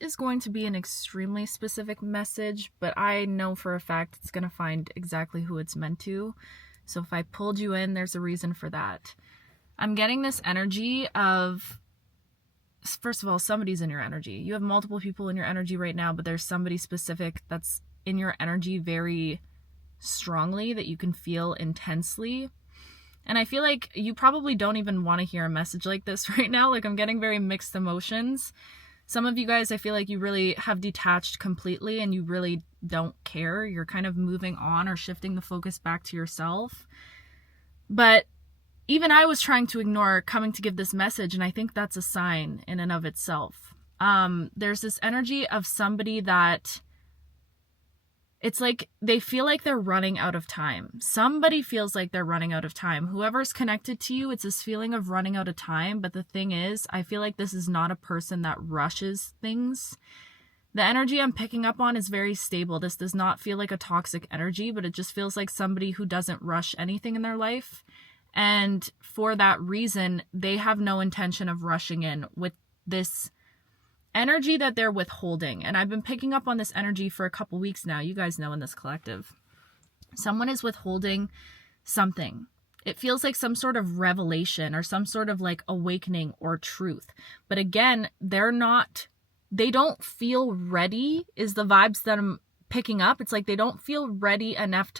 is going to be an extremely specific message, but I know for a fact it's going to find exactly who it's meant to. So if I pulled you in, there's a reason for that. I'm getting this energy of, first of all, somebody's in your energy. You have multiple people in your energy right now, but there's somebody specific that's in your energy very strongly that you can feel intensely. And I feel like you probably don't even want to hear a message like this right now. Like, I'm getting very mixed emotions. Some of you guys, I feel like you really have detached completely and you really don't care. You're kind of moving on or shifting the focus back to yourself. But even I was trying to ignore coming to give this message, and I think that's a sign in and of itself. There's this energy of somebody that it's like they feel like they're running out of time. Somebody feels like they're running out of time. Whoever's connected to you, it's this feeling of running out of time. But the thing is, I feel like this is not a person that rushes things. The energy I'm picking up on is very stable. This does not feel like a toxic energy, but it just feels like somebody who doesn't rush anything in their life. And for that reason, they have no intention of rushing in with this energy that they're withholding. And I've been picking up on this energy for a couple weeks now. You guys know in this collective, someone is withholding something. It feels like some sort of revelation or some sort of like awakening or truth. But again, they don't feel ready is the vibes that I'm picking up. It's like they don't feel ready enough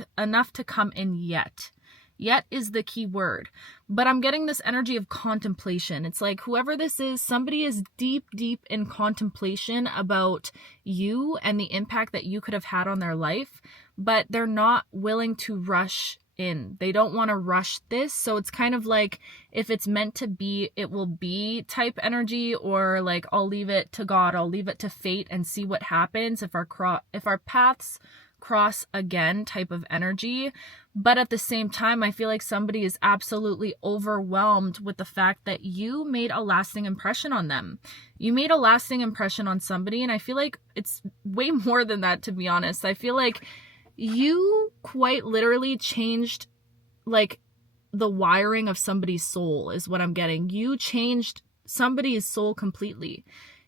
to come in yet. Yet is the key word. But I'm getting this energy of contemplation. It's like whoever this is, somebody is deep, deep in contemplation about you and the impact that you could have had on their life, but they're not willing to rush in. They don't want to rush this. So it's kind of like if it's meant to be, it will be type energy, or like I'll leave it to God, I'll leave it to fate and see what happens if our paths cross again type of energy. But at the same time, I feel like somebody is absolutely overwhelmed with the fact that you made a lasting impression on them. You made a lasting impression on somebody, and I feel like it's way more than that, to be honest. I feel like you quite literally changed like the wiring of somebody's soul is what I'm getting. You changed somebody's soul completely.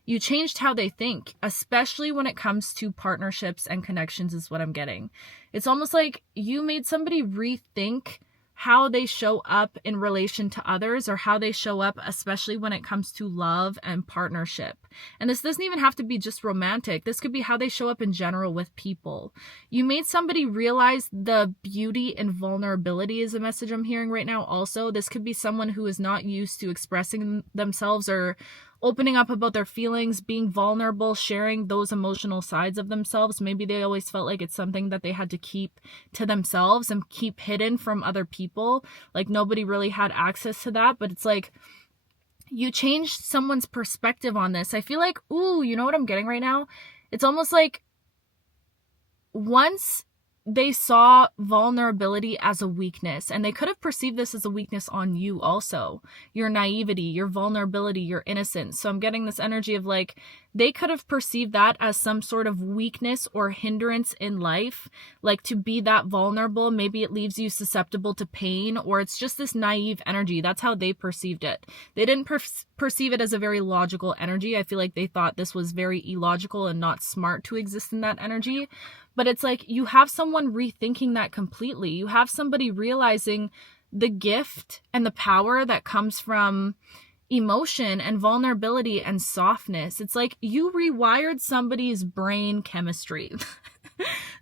You changed how they think, especially when it comes to partnerships and connections is what I'm getting. It's almost like you made somebody rethink how they show up in relation to others, or how they show up, especially when it comes to love and partnership. And this doesn't even have to be just romantic. This could be how they show up in general with people. You made somebody realize the beauty in vulnerability is a message I'm hearing right now. Also, this could be someone who is not used to expressing themselves or opening up about their feelings, being vulnerable, sharing those emotional sides of themselves. Maybe they always felt like it's something that they had to keep to themselves and keep hidden from other people. Like nobody really had access to that. But it's like you changed someone's perspective on this. I feel like, ooh, you know what I'm getting right now? It's almost like once they saw vulnerability as a weakness, and they could have perceived this as a weakness on you also, your naivety, your vulnerability, your innocence. So I'm getting this energy of like they could have perceived that as some sort of weakness or hindrance in life, like to be that vulnerable. Maybe it leaves you susceptible to pain, or it's just this naive energy. That's how they perceived it. They didn't perceive it as a very logical energy. I feel like they thought this was very illogical and not smart to exist in that energy. But it's like you have someone rethinking that completely. You have somebody realizing the gift and the power that comes from emotion and vulnerability and softness. It's like you rewired somebody's brain chemistry.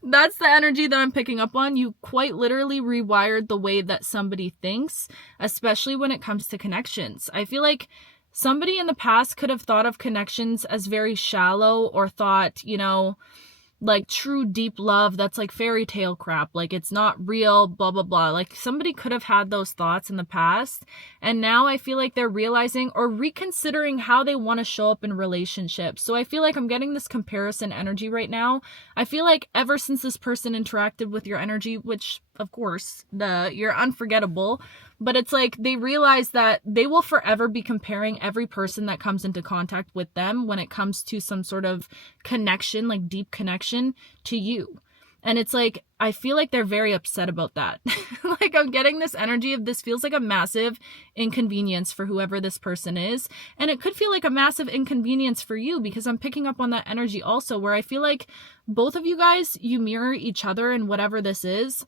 That's the energy that I'm picking up on. You quite literally rewired the way that somebody thinks, especially when it comes to connections. I feel like somebody in the past could have thought of connections as very shallow, or thought, like true deep love, that's like fairy tale crap, like it's not real, blah blah blah. Like somebody could have had those thoughts in the past, and now I feel like they're realizing or reconsidering how they want to show up in relationships. So I feel like I'm getting this comparison energy right now. I feel like ever since this person interacted with your energy, which of course you're unforgettable, but it's like they realize that they will forever be comparing every person that comes into contact with them when it comes to some sort of connection, like deep connection, to you. And it's like, I feel like they're very upset about that. Like, I'm getting this energy of this feels like a massive inconvenience for whoever this person is. And it could feel like a massive inconvenience for you, because I'm picking up on that energy also, where I feel like both of you guys, you mirror each other in whatever this is.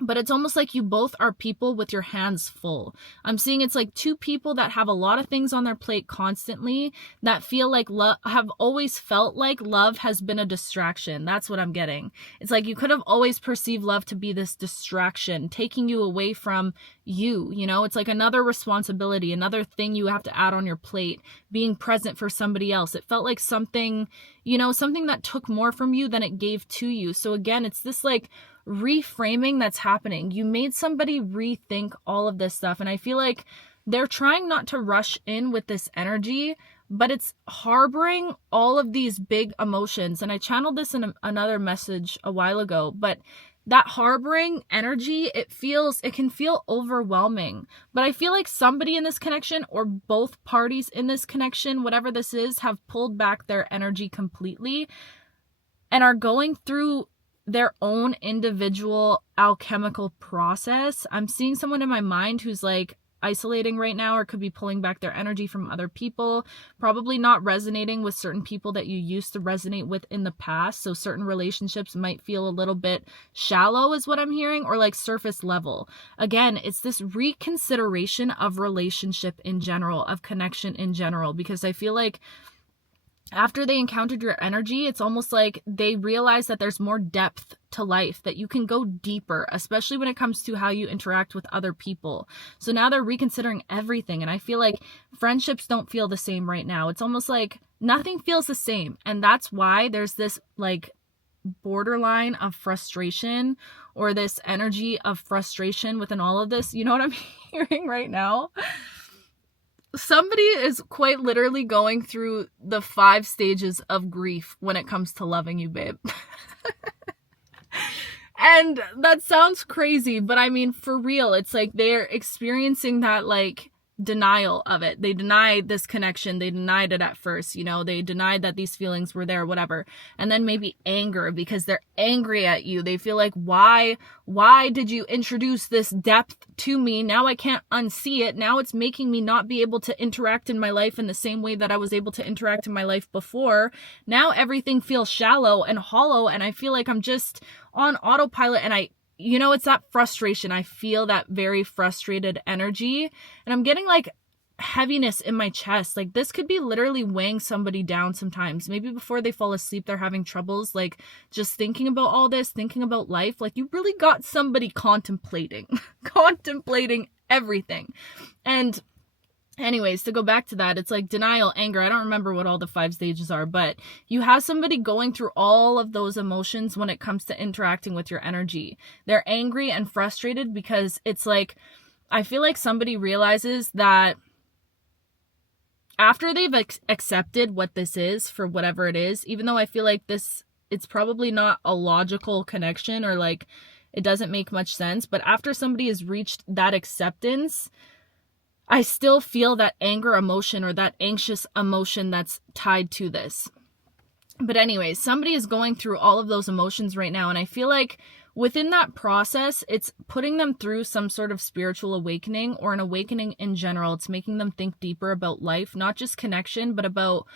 But it's almost like you both are people with your hands full. I'm seeing it's like two people that have a lot of things on their plate constantly, that feel like love, have always felt like love has been a distraction. That's what I'm getting. It's like you could have always perceived love to be this distraction, taking you away from you, you know? It's like another responsibility, another thing you have to add on your plate, being present for somebody else. It felt like something, you know, something that took more from you than it gave to you. So again, it's this like reframing that's happening. You made somebody rethink all of this stuff, and I feel like they're trying not to rush in with this energy, but it's harboring all of these big emotions. And I channeled this in another message a while ago, but that harboring energy, it can feel overwhelming. But I feel like somebody in this connection, or both parties in this connection, whatever this is, have pulled back their energy completely and are going through their own individual alchemical process. I'm seeing someone in my mind who's like isolating right now, or could be pulling back their energy from other people, probably not resonating with certain people that you used to resonate with in the past. So certain relationships might feel a little bit shallow is what I'm hearing, or like surface level. Again, it's this reconsideration of relationship in general, of connection in general, because I feel like after they encountered your energy, it's almost like they realize that there's more depth to life, that you can go deeper, especially when it comes to how you interact with other people. So now they're reconsidering everything. And I feel like friendships don't feel the same right now. It's almost like nothing feels the same. And that's why there's this like borderline of frustration, or this energy of frustration within all of this. You know what I'm hearing right now? Somebody is quite literally going through the 5 stages of grief when it comes to loving you, babe. And that sounds crazy, but I mean, for real, it's like they're experiencing that like denial of it. They denied this connection. They denied it at first, you know, they denied that these feelings were there, whatever. And then maybe anger, because they're angry at you. They feel like, why did you introduce this depth to me? Now I can't unsee it. Now it's making me not be able to interact in my life in the same way that I was able to interact in my life before. Now everything feels shallow and hollow, and I feel like I'm just on autopilot, and you know, it's that frustration. I feel that very frustrated energy, and I'm getting like heaviness in my chest. Like this could be literally weighing somebody down sometimes. Maybe before they fall asleep, they're having troubles, like just thinking about all this, thinking about life. Like you really got somebody contemplating everything. And anyways, to go back to that, it's like denial, anger. I don't remember what all the 5 stages are, but you have somebody going through all of those emotions when it comes to interacting with your energy. They're angry and frustrated because it's like, I feel like somebody realizes that after they've accepted what this is for whatever it is, even though I feel like it's probably not a logical connection, or like it doesn't make much sense, but after somebody has reached that acceptance, I still feel that anger emotion, or that anxious emotion that's tied to this. But anyways, somebody is going through all of those emotions right now. And I feel like within that process, it's putting them through some sort of spiritual awakening, or an awakening in general. It's making them think deeper about life, not just connection, but about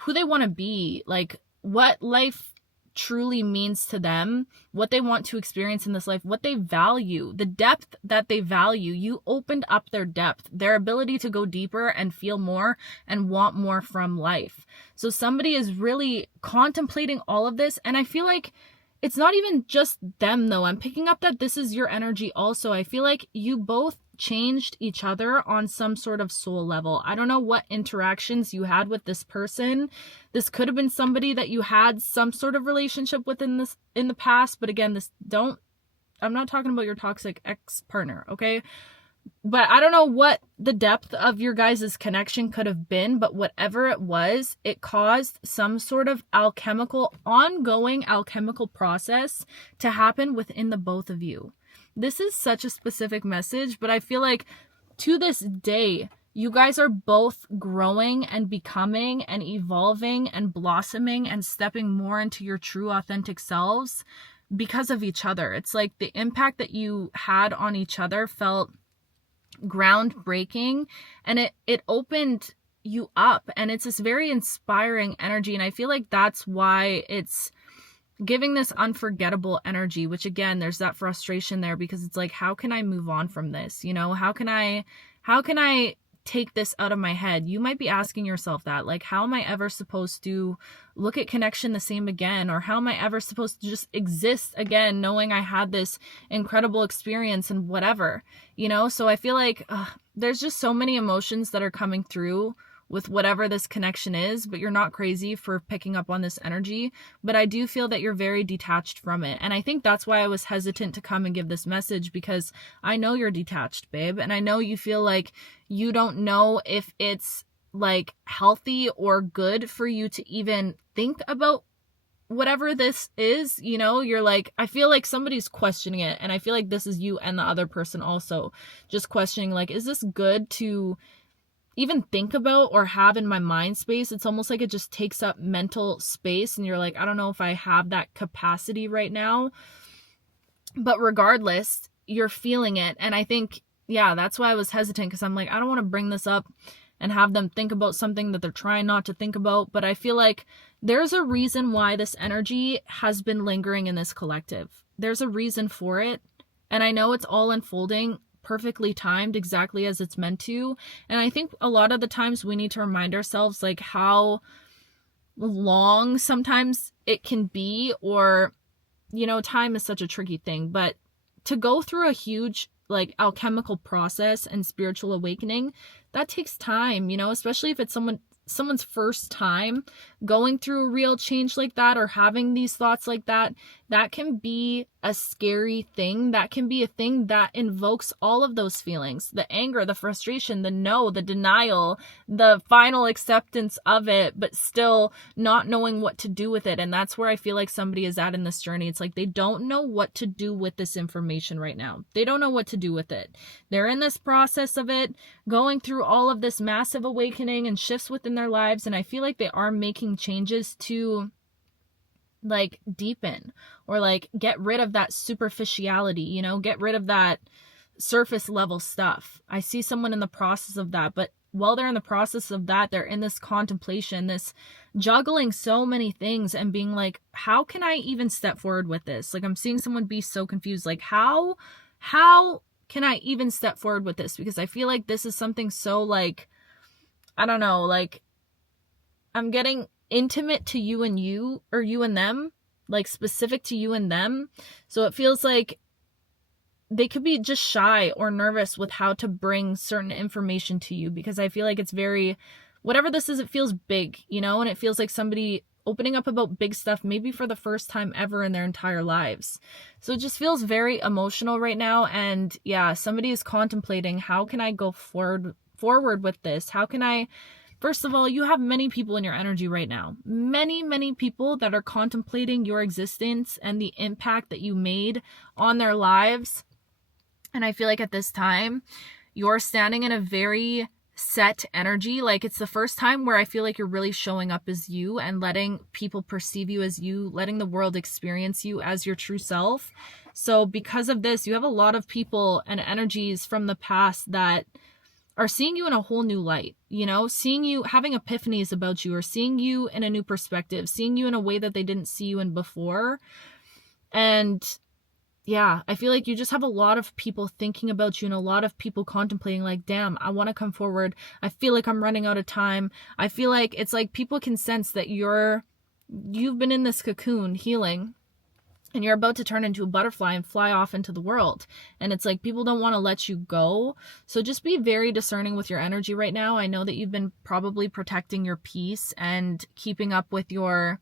who they want to be, like what life truly means to them, what they want to experience in this life, what they value, the depth that they value. You opened up their depth, their ability to go deeper and feel more and want more from life. So somebody is really contemplating all of this, and I feel like it's not even just them though. I'm picking up that this is your energy also. I feel like you both changed each other on some sort of soul level. I don't know what interactions you had with this person. This could have been somebody that you had some sort of relationship with in the past, but again, I'm not talking about your toxic ex-partner, okay? But I don't know what the depth of your guys' connection could have been, but whatever it was, it caused some sort of ongoing alchemical process to happen within the both of you. This is such a specific message, but I feel like to this day, you guys are both growing and becoming and evolving and blossoming and stepping more into your true authentic selves because of each other. It's like the impact that you had on each other felt groundbreaking, and it opened you up, and it's this very inspiring energy. And I feel like that's why it's giving this unforgettable energy, which again, there's that frustration there, because it's like, how can I move on from this? You know, how can I take this out of my head? You might be asking yourself that, like, how am I ever supposed to look at connection the same again? Or how am I ever supposed to just exist again, knowing I had this incredible experience and whatever, you know? So I feel like there's just so many emotions that are coming through with whatever this connection is, but you're not crazy for picking up on this energy. But I do feel that you're very detached from it. And I think that's why I was hesitant to come and give this message, because I know you're detached, babe. And I know you feel like you don't know if it's like healthy or good for you to even think about whatever this is. You know, you're like, I feel like somebody's questioning it. And I feel like this is you and the other person also just questioning, like, is this good to even think about or have in my mind space? It's almost like it just takes up mental space, and you're like, I don't know if I have that capacity right now. But regardless, you're feeling it. And I think, yeah, that's why I was hesitant, because I'm like, I don't want to bring this up and have them think about something that they're trying not to think about. But I feel like there's a reason why this energy has been lingering in this collective. There's a reason for it. And I know it's all unfolding perfectly timed, exactly as it's meant to. And I think a lot of the times we need to remind ourselves, like, how long sometimes it can be, or, you know, time is such a tricky thing, but to go through a huge, like, alchemical process and spiritual awakening, that takes time, you know, especially if it's someone's first time going through a real change like that, or having these thoughts like that. That can be a scary thing. That can be a thing that invokes all of those feelings: the anger, the frustration, the no, the denial, the final acceptance of it, but still not knowing what to do with it. And that's where I feel like somebody is at in this journey. It's like they don't know what to do with this information right now. They don't know what to do with it. They're in this process of it, going through all of this massive awakening and shifts within their lives. And I feel like they are making changes to, like, deepen, or like get rid of that superficiality, you know, get rid of that surface level stuff. I see someone in the process of that, but while they're in the process of that, they're in this contemplation, this juggling so many things, and being like, how can I even step forward with this? Like, I'm seeing someone be so confused, like, how can I even step forward with this? Because I feel like this is something so, like, I don't know, like, I'm getting intimate to you and you, or you and them, like specific to you and them. So it feels like they could be just shy or nervous with how to bring certain information to you, because I feel like it's very, whatever this is, it feels big, you know, and it feels like somebody opening up about big stuff, maybe for the first time ever in their entire lives. So it just feels very emotional right now. And yeah, somebody is contemplating, how can I go forward with this? How can I, first of all, you have many people in your energy right now. Many people that are contemplating your existence and the impact that you made on their lives. And I feel like at this time, you're standing in a very set energy. Like, it's the first time where I feel like you're really showing up as you and letting people perceive you as you, letting the world experience you as your true self. So because of this, you have a lot of people and energies from the past that are seeing you in a whole new light, you know, seeing you, having epiphanies about you, or seeing you in a new perspective, seeing you in a way that they didn't see you in before. And yeah, I feel like you just have a lot of people thinking about you, and a lot of people contemplating, like, damn, I want to come forward. I feel like I'm running out of time. I feel like it's like people can sense that you've been in this cocoon healing, and you're about to turn into a butterfly and fly off into the world. And it's like people don't want to let you go. So just be very discerning with your energy right now. I know that you've been probably protecting your peace and keeping up with your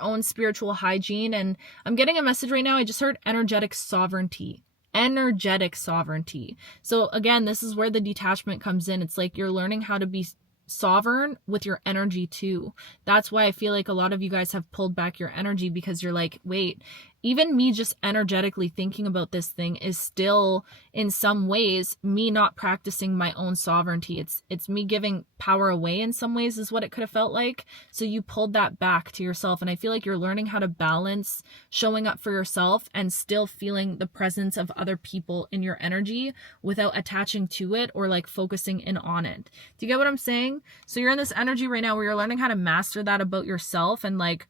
own spiritual hygiene. And I'm getting a message right now. I just heard energetic sovereignty. Energetic sovereignty. So again, this is where the detachment comes in. It's like you're learning how to be sovereign with your energy too. That's why I feel like a lot of you guys have pulled back your energy, because you're like, wait, even me just energetically thinking about this thing is still in some ways me not practicing my own sovereignty. It's me giving power away in some ways is what it could have felt like. So you pulled that back to yourself, and I feel like you're learning how to balance showing up for yourself and still feeling the presence of other people in your energy without attaching to it or like focusing in on it. Do you get what I'm saying? So you're in this energy right now where you're learning how to master that about yourself and like,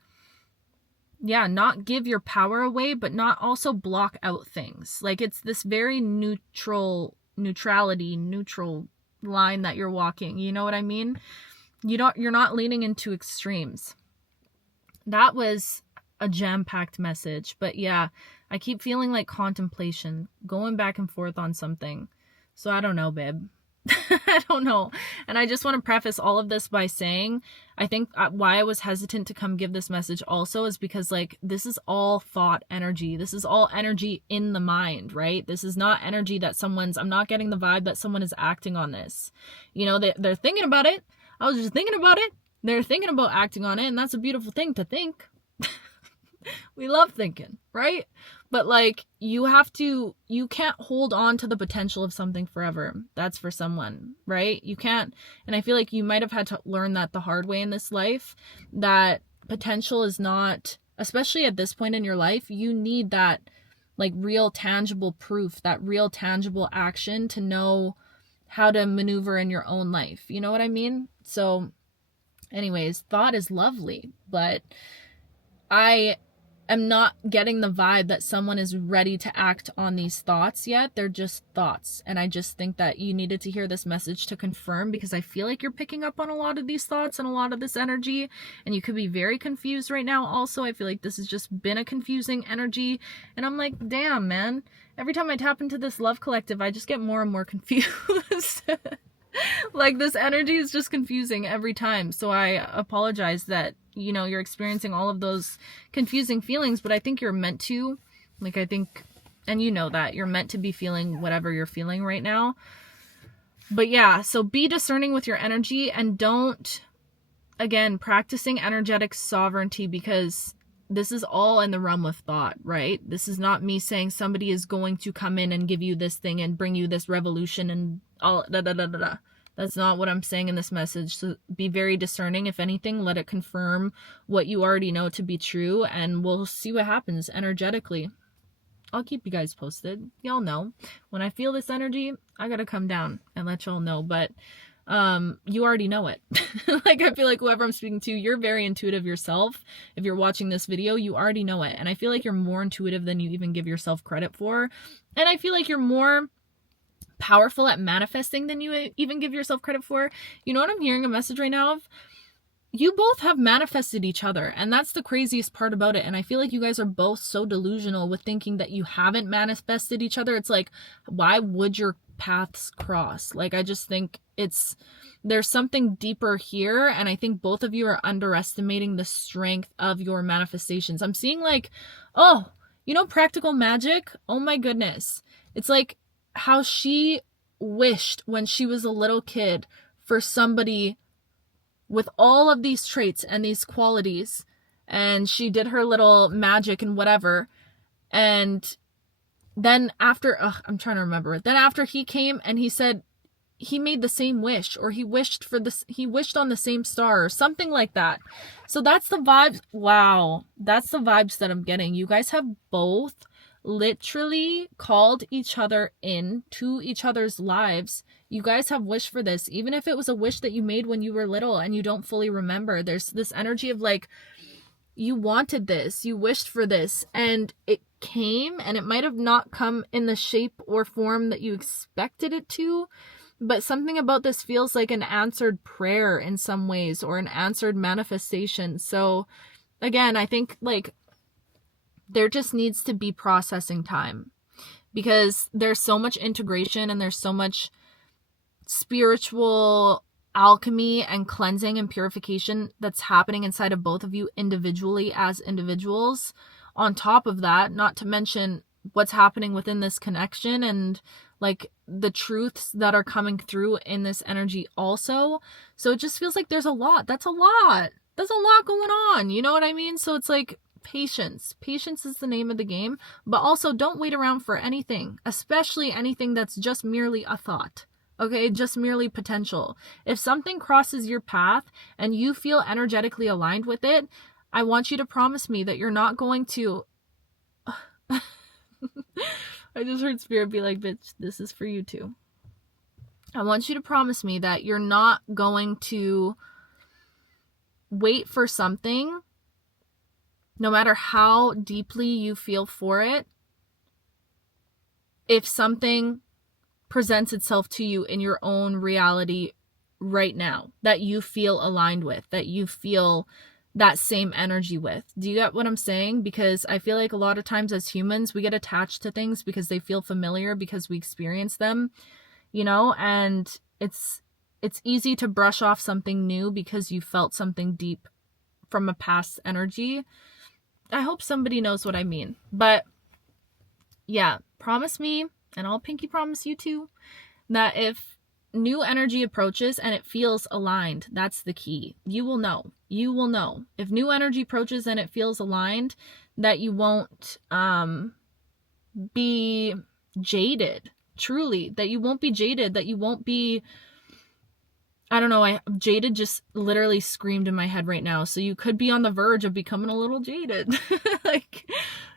yeah, not give your power away, but not also block out things. Like it's this very neutral line that you're walking. You know what I mean? You're not leaning into extremes. That was a jam-packed message, but yeah, I keep feeling like contemplation, going back and forth on something. So I don't know, babe. I don't know. And I just want to preface all of this by saying, I think why I was hesitant to come give this message also is because like, this is all thought energy. This is all energy in the mind, right? This is not energy that I'm not getting the vibe that someone is acting on this. You know, they're thinking about it. I was just thinking about it. They're thinking about acting on it. And that's a beautiful thing to think. We love thinking, right? But like you can't hold on to the potential of something forever. That's for someone, right? You can't. And I feel like you might have had to learn that the hard way in this life, that potential is not, especially at this point in your life, you need that like real tangible proof, that real tangible action to know how to maneuver in your own life. You know what I mean? So anyways, thought is lovely, but I am not getting the vibe that someone is ready to act on these thoughts yet. They're just thoughts. And I just think that you needed to hear this message to confirm, because I feel like you're picking up on a lot of these thoughts and a lot of this energy, and you could be very confused right now. Also, I feel like this has just been a confusing energy, and I'm like, damn, man, every time I tap into this love collective, I just get more and more confused. Like this energy is just confusing every time. So I apologize that, you know, you're experiencing all of those confusing feelings, but I think you're meant to, like, I think, and you know that you're meant to be feeling whatever you're feeling right now. But yeah, so be discerning with your energy, and don't, again, practicing energetic sovereignty, because this is all in the realm of thought, right? This is not me saying somebody is going to come in and give you this thing and bring you this revolution and all da. That's not what I'm saying in this message. So be very discerning. If anything, let it confirm what you already know to be true, and we'll see what happens energetically. I'll keep you guys posted. Y'all know when I feel this energy, I gotta come down and let y'all know. But you already know it. Like, I feel like whoever I'm speaking to, you're very intuitive yourself. If you're watching this video, you already know it. And I feel like you're more intuitive than you even give yourself credit for. And I feel like you're more powerful at manifesting than you even give yourself credit for. You know what I'm hearing a message right now of? You both have manifested each other, and that's the craziest part about it. And I feel like you guys are both so delusional with thinking that you haven't manifested each other. It's like, why would your paths cross? Like, I just think there's something deeper here, and I think both of you are underestimating the strength of your manifestations. I'm seeing like, oh, you know, practical magic. Oh my goodness. It's like how she wished when she was a little kid for somebody with all of these traits and these qualities, and she did her little magic and whatever. And then after, I'm trying to remember. Then after he came and he said he made the same wish, or he wished on the same star or something like that. So that's the vibes. Wow. That's the vibes that I'm getting. You guys have both literally called each other into each other's lives. You guys have wished for this, even if it was a wish that you made when you were little and you don't fully remember. There's this energy of like, you wanted this, you wished for this, and it came, and it might have not come in the shape or form that you expected it to, but something about this feels like an answered prayer in some ways, or an answered manifestation. So again, I think like there just needs to be processing time, because there's so much integration and there's so much spiritual alchemy and cleansing and purification that's happening inside of both of you individually as individuals. On top of that, not to mention what's happening within this connection and like the truths that are coming through in this energy also. So it just feels like there's a lot. That's a lot going on. You know what I mean? So it's like, Patience. Patience is the name of the game, but also don't wait around for anything, especially anything that's just merely a thought. Okay, just merely potential. If something crosses your path and you feel energetically aligned with it, I want you to promise me that you're not going to... I just heard Spirit be like, bitch, this is for you too. I want you to promise me that you're not going to wait for something, no matter how deeply you feel for it, if something presents itself to you in your own reality right now, that you feel aligned with, that you feel that same energy with. Do you get what I'm saying? Because I feel like a lot of times as humans, we get attached to things because they feel familiar, because we experience them, you know, and it's easy to brush off something new because you felt something deep from a past energy. I hope somebody knows what I mean. But yeah, promise me, and I'll pinky promise you too, that if new energy approaches and it feels aligned, that's the key. You will know. You will know. If new energy approaches and it feels aligned, that you won't be jaded. Truly, that you won't be jaded, that you won't be... I don't know, jaded just literally screamed in my head right now. So you could be on the verge of becoming a little jaded. Like,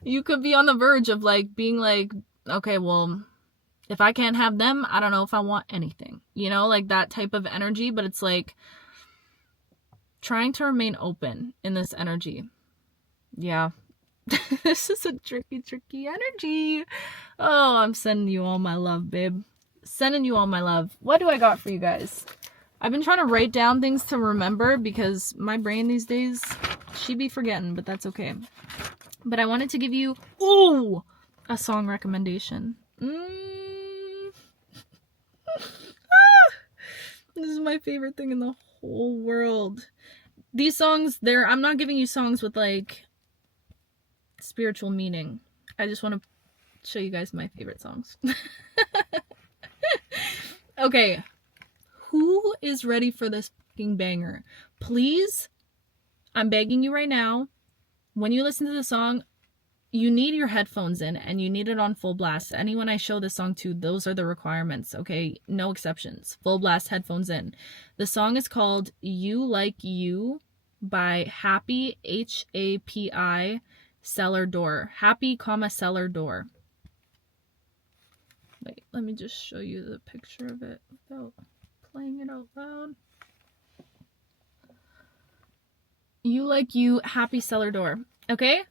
you could be on the verge of like being like, okay, well, if I can't have them, I don't know if I want anything. You know, like that type of energy. But it's like trying to remain open in this energy. Yeah. This is a tricky energy. Oh, I'm sending you all my love, babe. Sending you all my love. What do I got for you guys? I've been trying to write down things to remember because my brain these days, she be forgetting, but that's okay. But I wanted to give you, a song recommendation. This is my favorite thing in the whole world. These songs, I'm not giving you songs with like spiritual meaning. I just want to show you guys my favorite songs. Okay. Who is ready for this fucking banger? Please, I'm begging you right now, when you listen to the song, you need your headphones in and you need it on full blast. Anyone I show this song to, those are the requirements, okay? No exceptions. Full blast, headphones in. The song is called You Like You by Happy, Hapi, Cellar Door. Happy, Cellar Door. Wait, let me just show you the picture of it without playing it out loud. You Like You, Happy Cellar Door. Okay?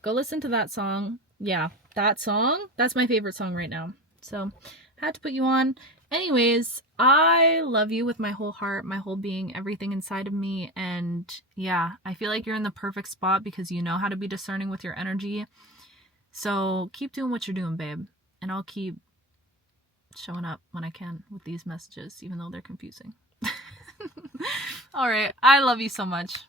Go listen to that song. Yeah, that song, that's my favorite song right now. So, had to put you on. Anyways, I love you with my whole heart, my whole being, everything inside of me. And yeah, I feel like you're in the perfect spot because you know how to be discerning with your energy. So, keep doing what you're doing, babe. And I'll keep showing up when I can with these messages, even though they're confusing. All right. I love you so much.